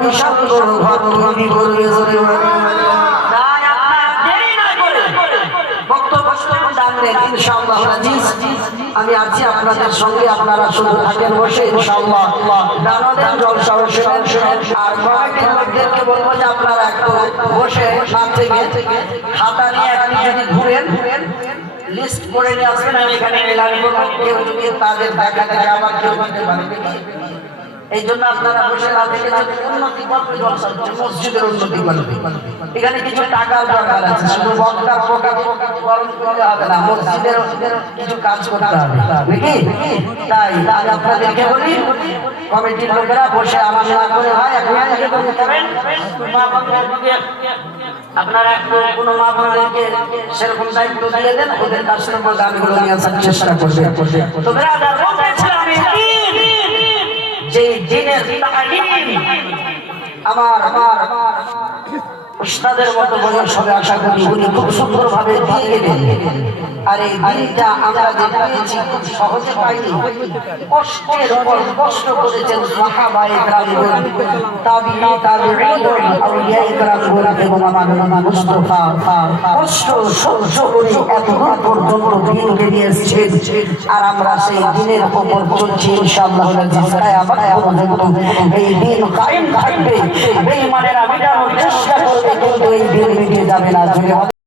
বিশাল ঘর তৈরি করবে। আমি আছি আপনাদের সঙ্গে, আপনারা শুধু থাকেন বসে ইনশাআল্লাহ। দানাদার জলসা আর কমিটির লোকদেরকে বলবো যে আপনারা একটু বসে না থেকে খাতা নিয়ে একটু যদি ঘুরেন লিস্ট করে নিয়ে আসবেন। আমি এখানে এলান করবো, কেউ যদি তাদের দেখা থেকে আবার কেউ দিতে পারে। এই জন্য আপনারা বসে না থেকে উন্নতি করবে, জলসা মসজিদের উন্নতি করবে। এখানে কিছু টাকার দরকার আছে, শুধু বক্তা গরম করলে হবে না, মসজিদের কিছু কাজ করতে হবে নাকি? তাই আপনাদেরকে বলি কমিটির লোকেরা বসে আমার না করে হয় আপনারা একটু কোনো মা বোনদেরকে সেরকম দায়িত্ব দিয়ে দেন, ওদের কাছ থেকে গানগুলো নিয়ে আসার চেষ্টা করবে। তবে যে দিনের আমার উস্তাদের মতো বয়স হবে আশা করি উনি খুব সুন্দর ভাবে দিয়ে গেলেন। আর এই দিনটা আমরা যে পেয়েছি খুব সহজে পাইনি, কষ্টের উপর কষ্ট করেছেন সাহাবায়ে কেরাম, তাবিঈন, তাবিঈন, আউলিয়ায়ে কেরাম এবং আমার নবী মুস্তাফা কষ্ট সহ্য করে এত দূর পর্যন্ত দিনকে নিয়ে এসেছেন। আর আমরা সেই দিনের উপর চলছি ইনশাআল্লাহ। এই দিন কায়েম থাকবে, বেঈমানেরা মিটানোর চেষ্টা করবে, কিন্তু এই দিন মিটে যাবে না।